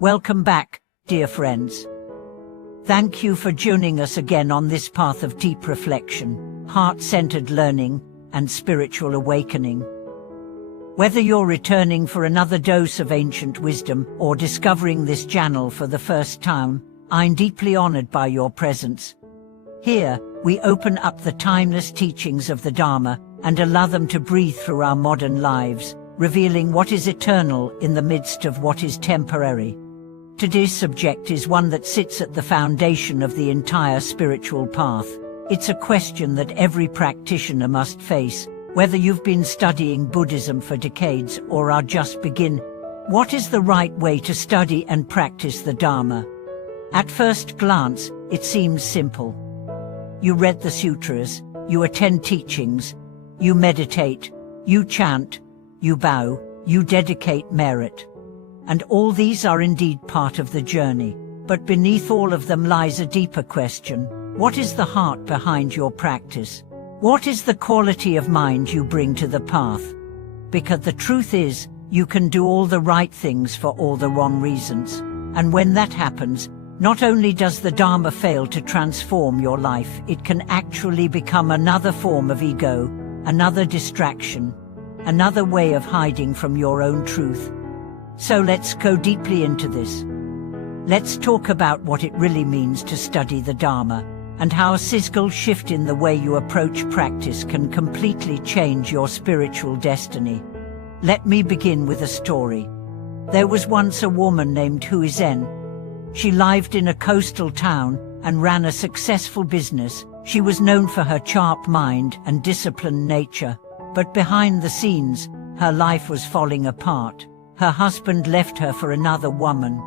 Welcome back, dear friends. Thank you for joining us again on this path of deep reflection, heart-centered learning, and spiritual awakening. Whether you're returning for another dose of ancient wisdom or discovering this channel for the first time, I'm deeply honored by your presence. Here, we open up the timeless teachings of the Dharma and allow them to breathe through our modern lives, revealing what is eternal in the midst of what is temporary. Today's subject is one that sits at the foundation of the entire spiritual path. It's a question that every practitioner must face, whether you've been studying Buddhism for decades or are just beginning. What is the right way to study and practice the Dharma? At first glance, it seems simple. You read the sutras, you attend teachings, you meditate, you chant, you bow, you dedicate merit. And all these are indeed part of the journey. But beneath all of them lies a deeper question. What is the heart behind your practice? What is the quality of mind you bring to the path? Because the truth is, you can do all the right things for all the wrong reasons. And when that happens, not only does the Dharma fail to transform your life, it can actually become another form of ego, another distraction, another way of hiding from your own truth. So let's go deeply into this. Let's talk about what it really means to study the Dharma, and how a single shift in the way you approach practice can completely change your spiritual destiny. Let me begin with a story. There was once a woman named Huizen. She lived in a coastal town and ran a successful business. She was known for her sharp mind and disciplined nature, but behind the scenes, her life was falling apart. Her husband left her for another woman.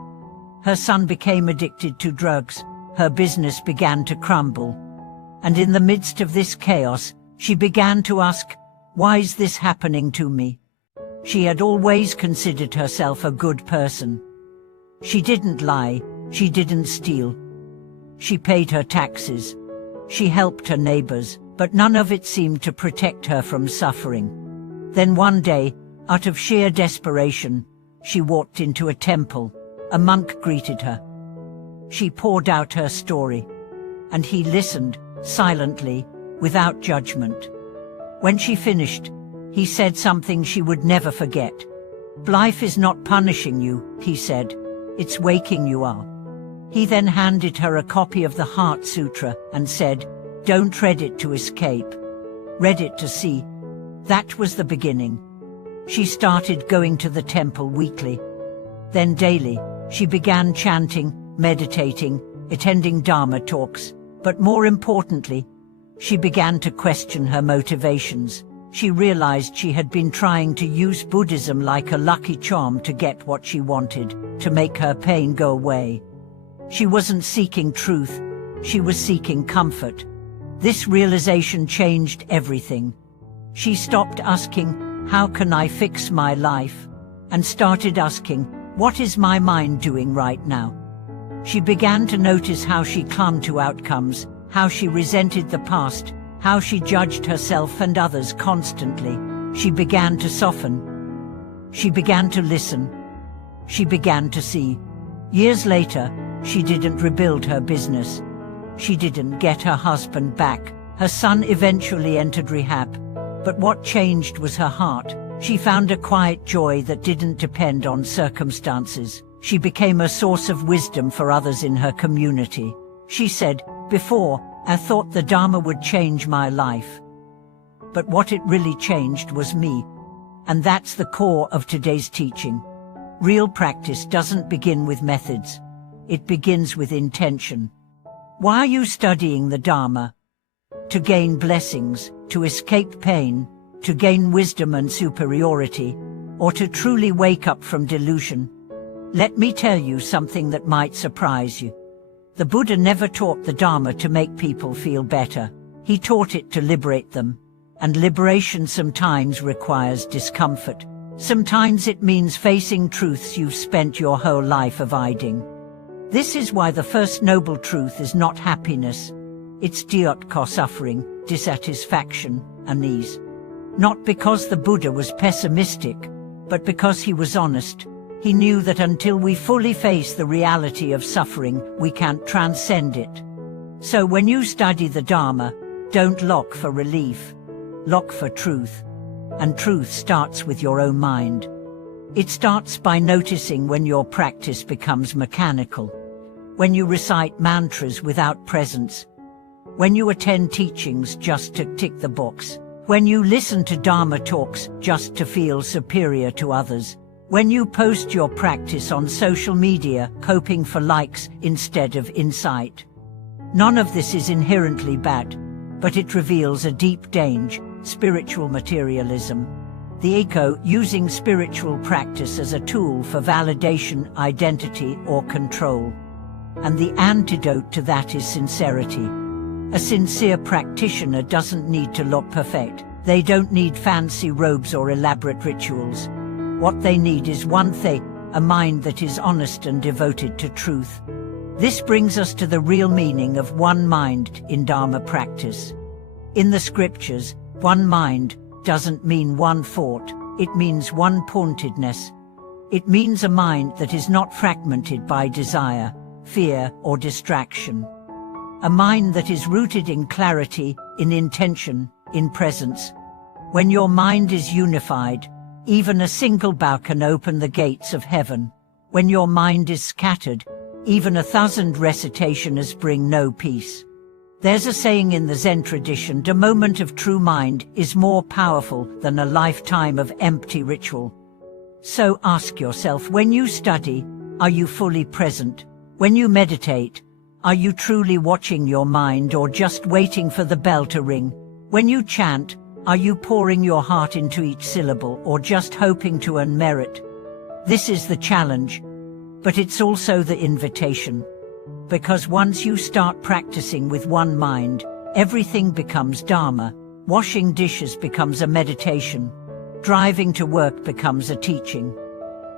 Her son became addicted to drugs. Her business began to crumble. And in the midst of this chaos, she began to ask, why is this happening to me? She had always considered herself a good person. She didn't lie, she didn't steal. She paid her taxes. She helped her neighbors, but none of it seemed to protect her from suffering. Then one day, out of sheer desperation, she walked into a temple. A monk greeted her. She poured out her story, and he listened, silently, without judgment. When she finished, he said something she would never forget. Life is not punishing you, he said. It's waking you up. He then handed her a copy of the Heart Sutra and said, don't read it to escape. Read it to see. That was the beginning. She started going to the temple weekly. Then daily, she began chanting, meditating, attending Dharma talks, but more importantly, she began to question her motivations. She realized she had been trying to use Buddhism like a lucky charm to get what she wanted, to make her pain go away. She wasn't seeking truth, she was seeking comfort. This realization changed everything. She stopped asking, how can I fix my life? And started asking, what is my mind doing right now? She began to notice how she clung to outcomes, how she resented the past, how she judged herself and others constantly. She began to soften. She began to listen. She began to see. Years later, she didn't rebuild her business. She didn't get her husband back. Her son eventually entered rehab. But what changed was her heart. She found a quiet joy that didn't depend on circumstances. She became a source of wisdom for others in her community. She said, before, I thought the Dharma would change my life. But what it really changed was me. And that's the core of today's teaching. Real practice doesn't begin with methods. It begins with intention. Why are you studying the Dharma? To gain blessings, to escape pain, to gain wisdom and superiority, or to truly wake up from delusion? Let me tell you something that might surprise you. The Buddha never taught the Dharma to make people feel better. He taught it to liberate them. And liberation sometimes requires discomfort. Sometimes it means facing truths you've spent your whole life avoiding. This is why the first noble truth is not happiness. It's dukkha, suffering, dissatisfaction, unease. Not because the Buddha was pessimistic, but because he was honest. He knew that until we fully face the reality of suffering, we can't transcend it. So when you study the Dharma, don't look for relief. Look for truth. And truth starts with your own mind. It starts by noticing when your practice becomes mechanical, when you recite mantras without presence, when you attend teachings just to tick the box, when you listen to Dharma talks just to feel superior to others, when you post your practice on social media hoping for likes instead of insight. None of this is inherently bad, but it reveals a deep danger: spiritual materialism. The ego using spiritual practice as a tool for validation, identity, or control. And the antidote to that is sincerity. A sincere practitioner doesn't need to look perfect. They don't need fancy robes or elaborate rituals. What they need is one thing: a mind that is honest and devoted to truth. This brings us to the real meaning of one mind in Dharma practice. In the scriptures, one mind doesn't mean one thought, it means one-pointedness. It means a mind that is not fragmented by desire, fear, or distraction. A mind that is rooted in clarity, in intention, in presence. When your mind is unified, even a single bow can open the gates of heaven. When your mind is scattered, even 1,000 recitations bring no peace. There's a saying in the Zen tradition: the moment of true mind is more powerful than a lifetime of empty ritual. So ask yourself, when you study, are you fully present? When you meditate, are you truly watching your mind or just waiting for the bell to ring? When you chant, are you pouring your heart into each syllable or just hoping to earn merit? This is the challenge, but it's also the invitation. Because once you start practicing with one mind, everything becomes Dharma. Washing dishes becomes a meditation. Driving to work becomes a teaching.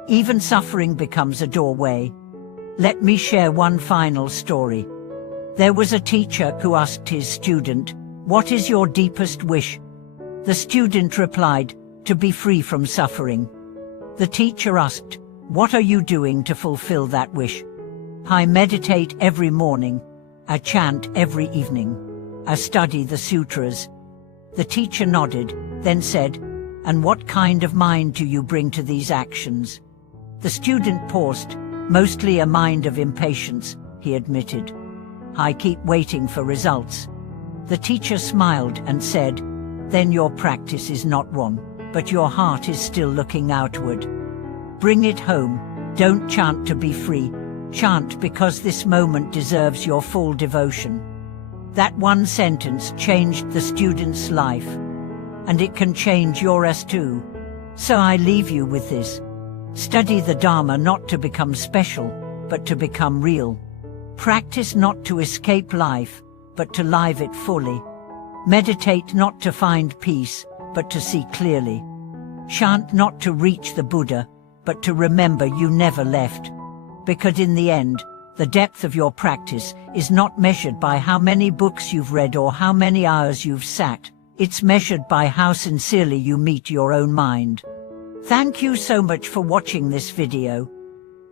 Even suffering becomes a doorway. Let me share one final story. There was a teacher who asked his student, "What is your deepest wish?" The student replied, "To be free from suffering." The teacher asked, "What are you doing to fulfill that wish?" "I meditate every morning. I chant every evening. I study the sutras." The teacher nodded, then said, "And what kind of mind do you bring to these actions?" The student paused. "Mostly a mind of impatience," he admitted. "I keep waiting for results." The teacher smiled and said, "Then your practice is not wrong, but your heart is still looking outward. Bring it home. Don't chant to be free. Chant because this moment deserves your full devotion." That one sentence changed the student's life. And it can change yours too. So I leave you with this. Study the Dharma not to become special, but to become real. Practice not to escape life, but to live it fully. Meditate not to find peace, but to see clearly. Chant not to reach the Buddha, but to remember you never left. Because in the end, the depth of your practice is not measured by how many books you've read or how many hours you've sat. It's measured by how sincerely you meet your own mind. Thank you so much for watching this video.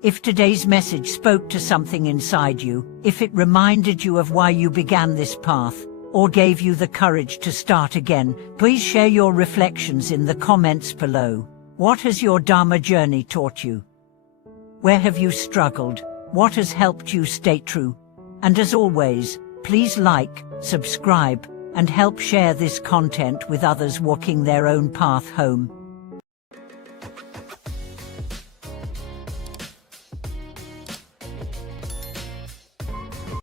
If today's message spoke to something inside you, if it reminded you of why you began this path, or gave you the courage to start again, please share your reflections in the comments below. What has your Dharma journey taught you? Where have you struggled? What has helped you stay true? And as always, please like, subscribe, and help share this content with others walking their own path home.